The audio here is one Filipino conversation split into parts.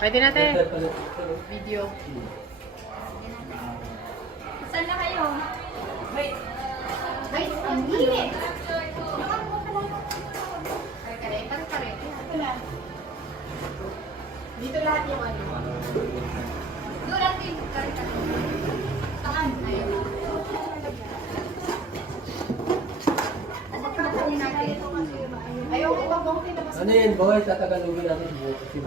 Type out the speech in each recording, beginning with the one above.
Pwede natin. Video. Saan na kayo? Wait. Wait, ang init. Kare-kare. Dito lahat yung ano. Doon natin. Kare-kare. Saan? Ayun. Ayaw ko bang bang tinabas. Ano yan, boy? Tatagalugin natin si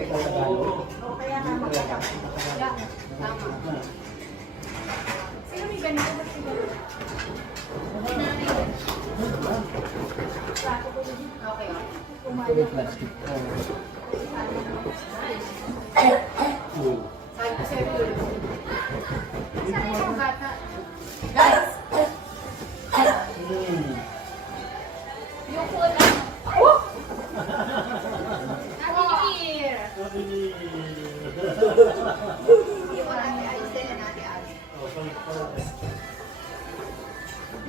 Kaya nga magkakakala. Tama. Sino may ganito? Ba't siguro? Okay. plastic. Sabi ko sa'yo, saan yung bata? Guys! Yung pula. Happy New Year!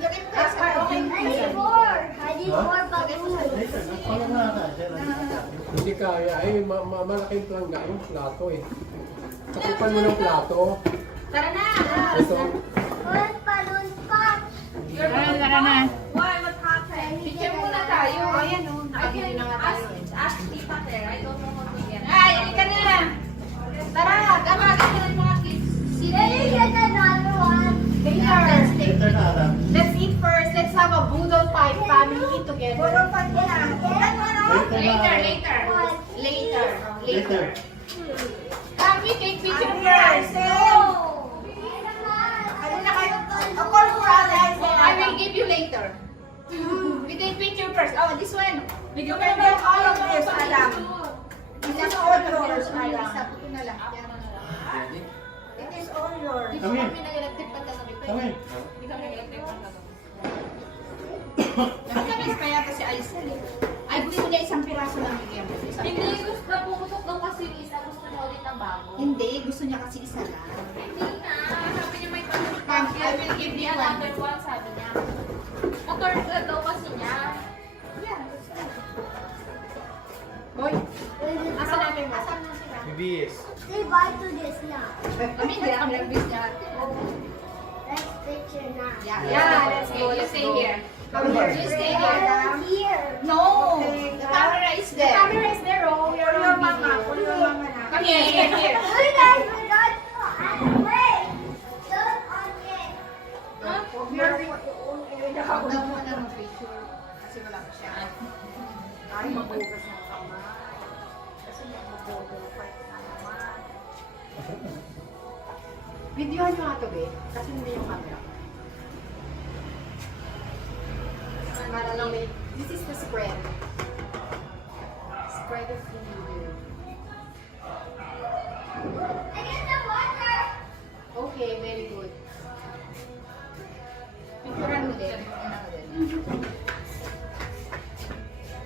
Lagay mo tayo sa akin. Hindi kaya, ay malaking plangga yung plato eh. Takupan mo ng plato. Tara na! Ito. Tara na. Why? What happened? Picture muna tayo. Ayan o, nakabili na nga tayo eh. Ask Tita there. I don't know how to get. Ay, halika na! Tara! Tawagan mo ng mga kids. Later. Let's eat first. Let's have a boodle fight family eat together. Later. Can we take picture first? I will give you later. We take picture first. Oh, this one. You can get all of this, Adam. This is all yours, Adam. It is all yours. Hindi Come here. kami nag-electric pagkagabi pa. Come in. Hindi kami nag-electric pagkagabi. Nagkabis pa yata si Aisel eh. Ay, gusto niya isang piraso lang bigyan mo. Hindi, gusto pumutok daw kasi yung isa. Gusto niya ulit ng bago. Hindi, gusto niya kasi isa lang. Hindi na. Sabi niya may pang- Ma'am, I will give you one. another one, sabi niya. Motor ka daw kasi niya. Yeah. Boy, asa natin mo? Asan na sila? BBS. Kami, hindi ako nag-bis niya. Yeah, Yeah, let's go, You let's stay go. here. Come here. You stay here. No, Okay. the camera is The there. camera is there, oh. We are on video. Come here. Huwag na muna ng picture. Kasi wala pa siya. Ay, mabugas ng kamay. Kasi mabubuhay na naman. Videohan nyo nga ito, be. Kasi hindi yung camera. Para lang may... This is the spread. Spread of food. Okay, very good. Picturean mo din.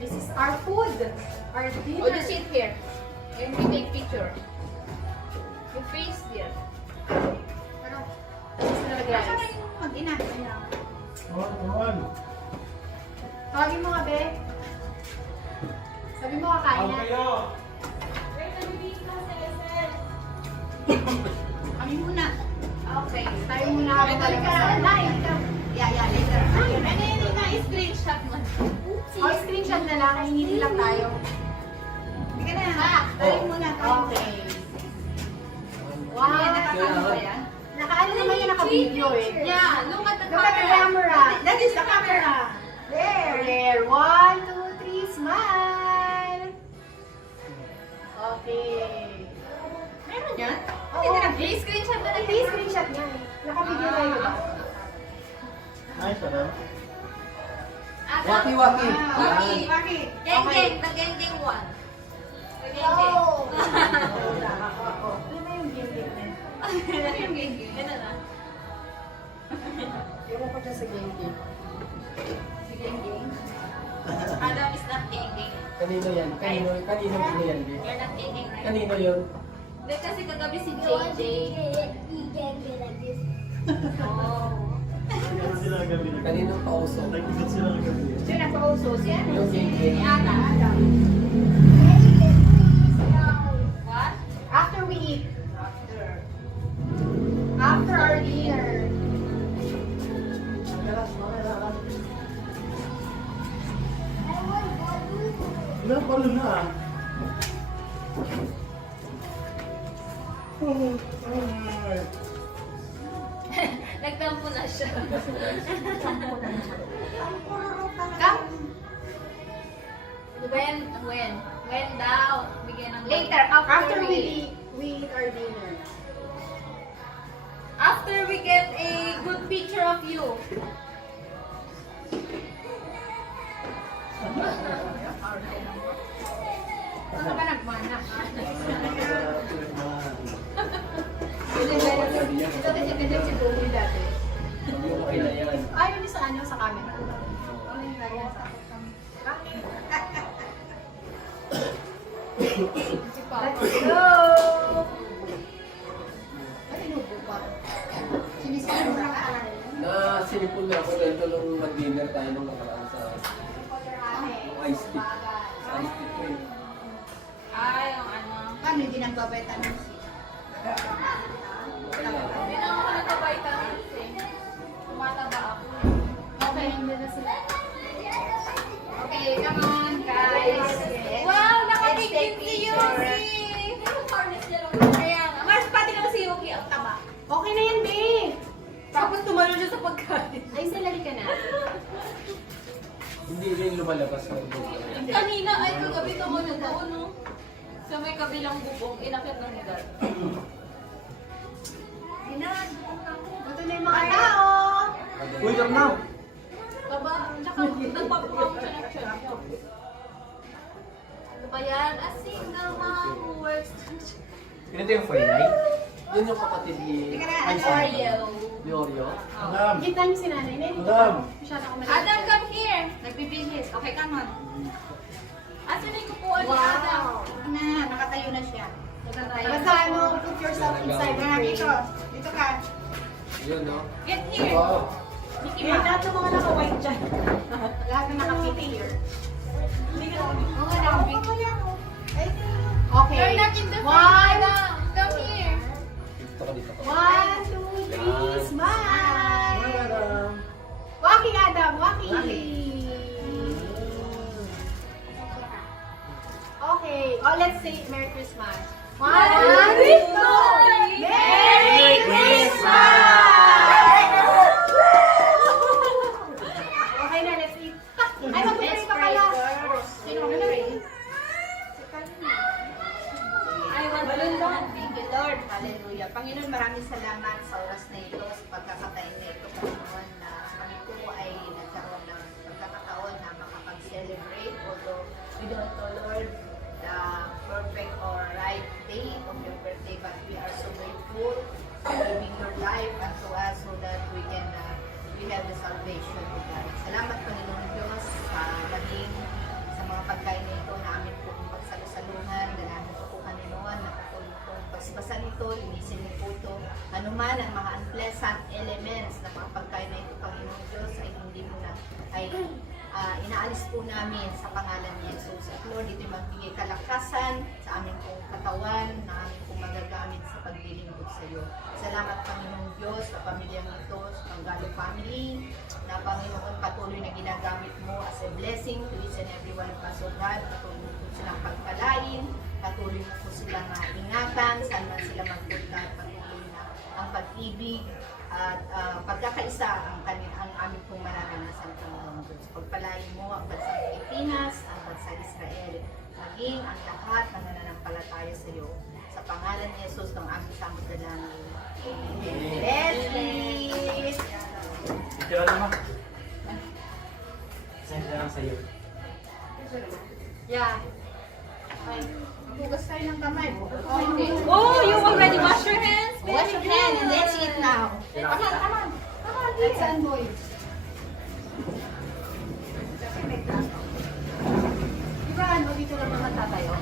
This is our food. Our dinner. Oh, you sit here. And we take picture. You face there. Ano? This is na guys. Asan na yung mag-ina? Come on. Tawagin mo nga, be. Sabi mo kakain na. Kami muna. Okay. Tayo muna ako talaga sa live. Yeah, later. Ayun. Ano yun na screenshot mo? Oh, screenshot na lang. Hindi lang tayo. Hindi ka na. Tayo muna. Okay. Wow. Wow. Nakakano ba yan? Nakaano naman yung naka-video eh. Yeah, look at the Look at the camera. That is the camera. There. There. 1, 2, 3. Smile. Okay. Meron yan? Oo. Hindi na. Screenshot na lang. Hindi, screenshot niya eh. Naka-video tayo ba? Nice, ano? Waki-waki. Waki. Geng-geng, the geng-geng one. The geng-geng. Ano na yung game na yun? Ano yung geng-geng? Ganun na. Ewan ko dyan sa game. Si geng-geng. Adam is not geng-geng. Kanino yan? Kanino yan, B? You're not geng-geng, right? Kanino yun? Hindi kasi kagabi si JJ. Oh. kagabi. Kaninong pauso? Nag-igot sila kagabi. Sino nagpausos yan? Yung gate. Si Ata. What? After we eat. After our dinner. Ilan pala na ah? Nagtampo na siya. Come. When daw? Bigyan ng Later, after we eat our dinner. After we get a good picture of you. Ano ba nagmana? Ito kasi ganyan si Bowie dati. Okay na yan. Ayaw niya sa ano, sa camera. Ano yung lagyan sa Let's go! Ay, inubo pa. Sinisipin mo na. Na sinipon na ako dahil nung mag-dinner tayo nung nakaraan sa ice tea. Sa ice tea ko eh. Ay, yung ano. Paano hindi nagbabaytamin C? Hindi na ako nagka-vitamins eh. Tumataba ako. Okay, hindi na sila. Okay, come on guys. Wow, Let's nakatigil take si picture. Yuki! Kaya nga. Mas pati lang si Yuki ang taba. Okay na yan, babe! Tapos tumalo siya sa pagkain. Ay, salari ka na. Hindi rin lumalabas ng buhay. Kanina ay kagabi ka mo nagkaon, no? Sa may kabilang bubong, inakit ng lugar. Ito na yung mga tao! Uy, come now! Taba, tsaka nagpapakam siya ng chef. Ano ba yan? A single mom who works Ganito yung foil light? Yun yung kapatid ni Oreo. ni Oreo. Madam! Kita niyo si nanay na Madam! Masyado ako maliit. Adam, come here! Nagbibihis. Okay, come on. Asan na yung kupuan ni Adam? Na, nakatayo na siya. Basta ano, put yourself inside the Dito. fridge. Dito ka. Yun, no? Get here! Wow. Mickey Mouse. Lahat ng mga naka-white dyan. Lahat na naka-fit here. Oo, nakabig. Okay. You're not in the frame, One, Adam! Come here! Dito ka, dito ka. 1, 2, 3, smile! Madam! Walking, Adam, walking! Okay, let's say Merry Christmas. Merry Christmas! Merry Christmas! Okay na, let's eat. Ay, mag-pray pa pala. Sino mag-pray? I want to Thank you, Lord. Hallelujah. Panginoon, maraming salamat sa oras na ito, sa pagkakataon na ito, Panginoon, na kami po ay nagkaroon ng pagkakataon na makapag-celebrate, although we don't know, Lord, the perfect or right day of your birthday, but we are so grateful for giving your life unto us so that we can we have the salvation of God. Salamat, Panginoon Diyos, sa maging sa mga pagkain na ito na amin pong pagsalusalungan, na namin po Panginoon, na pong pagsibasan ito, linisin niyo po ito. Anuman ang mga unpleasant elements na mga pagkain na ito, Panginoon Diyos, ay hindi mo na, ay inaalis po namin sa pangalan ni Jesus. At Lord, ito'y magbigay kalakasan sa aming pong katawan, na aming pong magagamit sa paglilingkod sa iyo. Salamat, Panginoong Diyos, sa pamilyang ito, sa Manggalo family, na Panginoon patuloy na ginagamit mo as a blessing to each and every one of us, O God. Patuloy mo po silang pagpalain, patuloy mo po silang ingatan, saan man sila magpunta, patuloy na ang pag-ibig at pagkakaisa ang aming pong mararanasan, Panginoon Diyos. Pagpalain mo ang bansang Pilipinas, ang bansang Israel, maging ang lahat na nananampalataya sa iyo. Sa pangalan ni Jesus ng aming samot na namin. Blessed! Tira naman. Send lang sa'yo. Yeah. Ay, maghugas tayo ng kamay. Oh, you already wash your hands? Wash your hand and let's eat now. Come on, come on. Come on, let's enjoy. Di ba ano, dito lang naman tatayo?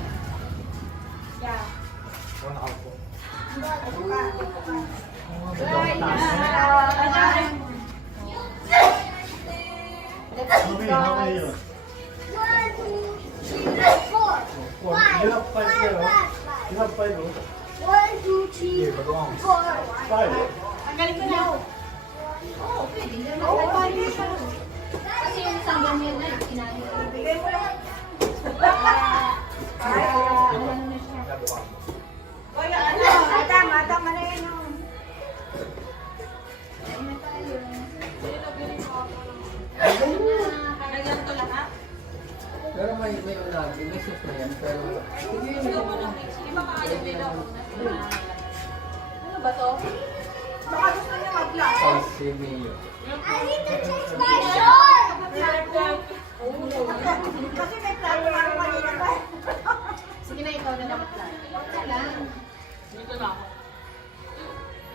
Yeah. Ako nakaupo. Bye! guys. You have 5 there, huh? You have 5, oh? Here, bagong. 5. Ang galing ko na. Oo, pwede. Oo, paano siya? Kasi yung isang ganyan na, inahin. Bigay mo lang. Ano na siya? Nabukang. Kuya, ano? Tama na yun. Ayun na tayo. Lagyan ko lahat. Pero may unahan, may sauce na yan. Pero, Gusto mo ng mix. Iba ka ayaw nila kung ano ba to? Baka gusto niya mag-vlog. spicy mayo. Kasi may plano ako kanina pa. Sige na, ikaw na lang. Ikaw na lang. Dito na ako.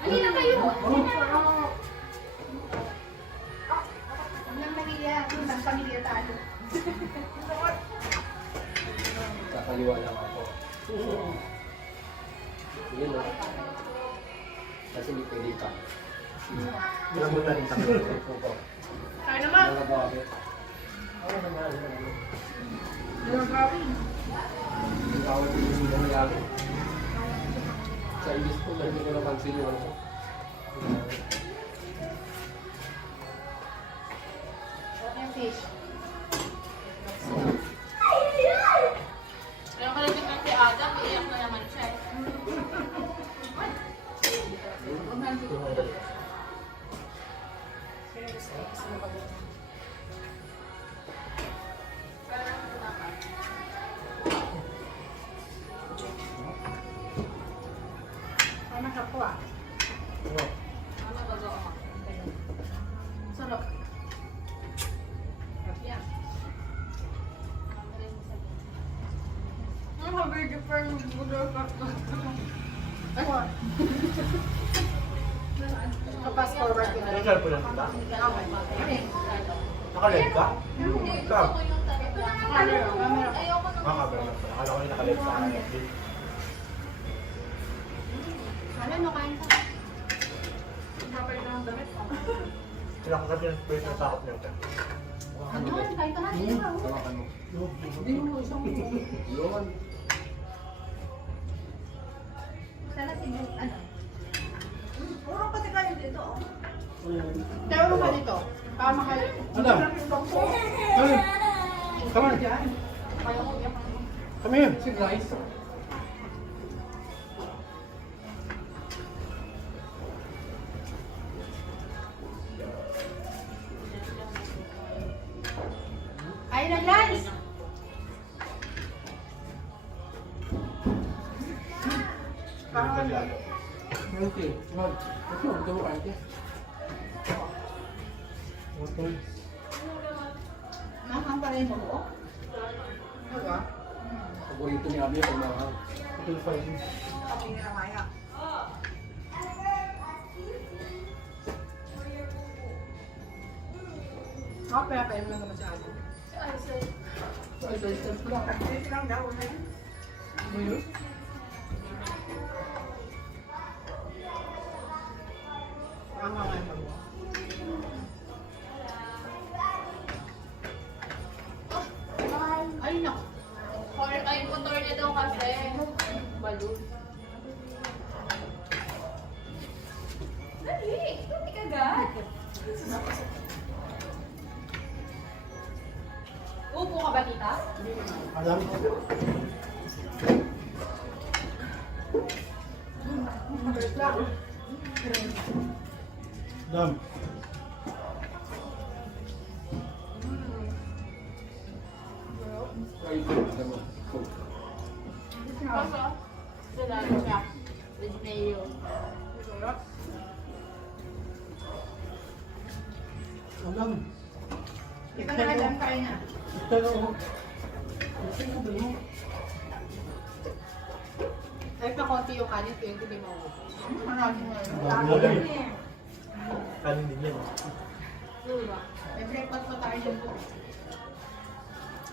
Halina kayo. Ang pamilya. Ang pamilya tayo. Kakaliwa lang ako. Yun o. Kasi hindi pwede pa. Ilang mo na rin kami. Kaya naman. Mga bakit? Yung tawag ko yung nangyari. Sa English po, hindi ko napansin yung ano. Yung fish. Kaya kalagyan ng si Adam, iiyak na naman siya. Ano ka po ah? Ano ba to? Sarap. Yan. Ano ka video pa yung budol ka? Ano? Kapas forward ko na Ano rin. siya po lang kita? Nakalive ka? Ikaw? Ayoko na. Camera lang pala. Akala ko yung nakalive sa FB. Ano, no, kain ka. Sila ko sabi ng spirit na sakot niyo. Ano, kain ka na. Sige na. Tawakan mo. Hindi mo isang yun. Sana siguro, ano? Puro kasi kayo dito oh. Tawag ka dito. Tama kayo. Adam. Come on. Come here. Si Bryce. Ayun na, Lance! Okay. Mag. Ito, ito mo kayo. Okay. Mahang pa rin mo. Diba? Paborito ni Abby pag mahal. Ito yung 5. Hindi na kaya. Ako kaya pa lang naman sa atin. Dito lang daw na yun. Tama nga naman. Ay, naku. Ay, motor niya daw kasi. Balon. Dali! Dali ka agad. Upo ka ba, tita? Adam. Adam. Ay, ito. Ito mo. Kaso, sila siya. With mayo. Adam. Ito na lang kayo na. Ito na ako. Ito na ako. Kahit na konti yung kanin, 20 din mo. Maraming nga. Dami. Kanin din yan. May breakfast pa tayo dyan po.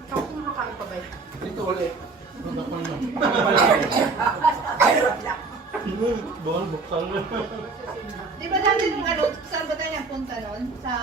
Ikaw kung makakain pa ba yun? Dito ulit. Bawal buksan. Di ba dati nung ano, saan ba tayo nagpunta nun? Sa